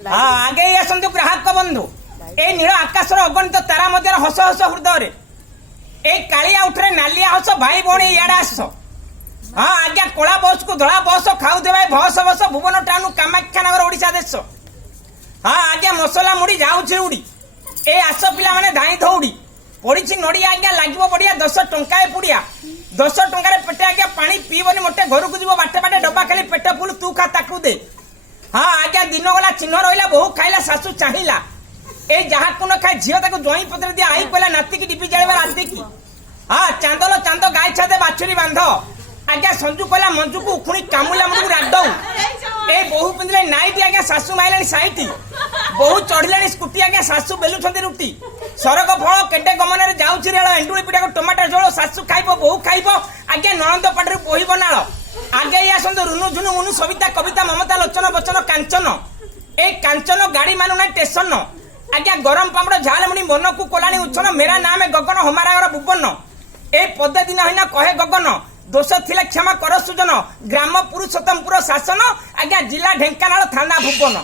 हाँ आगे आसतु ग्राहक बंधु ए नील आकाशर अगणित तारा मध्य हस हस हृदय ए कालिया उठे नालिया हस भाई भौणी इे आस हाँ आज्ञा कला बस को धला बस खाऊ बस बस भुवन टाउन कामाख्या नगर ओडिशा देश हाँ आज्ञा मसला मुड़ी जाऊे उड़ी ए आस पिला माने धाई दौड़ी पड़ी नड़िया आज्ञा लगे बढ़िया 10 टंका पुड़िया 10 टंकार पेटे आज्ञा पानी पीबनी मोटे घर को जीव बाटे बाटे डब्बा खाली पेट फुल तू खा ताकू दे हाँ आज्ञा दिन गला चिन्ह रहा बहु खाइला शाशु चाहिला ए जहाँ को न खाए झील ताको जई पत्र दिया आई कहला नाती की डिपी जाइबा राती की हाँ चांदलो चांद गाय छादे बाछुरी बांध आज्ञा संजू कहला मंजू को उखुणी कामुला मुझे रागदौ ए बहु पिंधले नाइटी आज्ञा शाशु माइलानी साइटी बहु चढ़िलानी स्कूटी आज्ञा शाशु बेलुछंती रुटी सरग फल केटे गमन जाऊँगी रेल एंडुली पिठा टमाटर झोल शाशु खाइब बहु खाइब आज्ञा नणंद पाटरू बोहिब नाल आगे आसतु रुनु झुनु मुनु सविता कविता ममता लोचन बचन कांचन ए कांचन गाड़ी मानु ना स्टेशन आज्ञा गरम पापड़ झाल मुनि मन को कोलानी उछन मेरा नाम गगन हमारा घर भुवन ए पदे दिन है कहे गगन दोष थिले क्षमा कर सुजन ग्राम पुरुषोत्तमपुर शासन आज्ञा जिला ढेंकानाल थाना भुवन।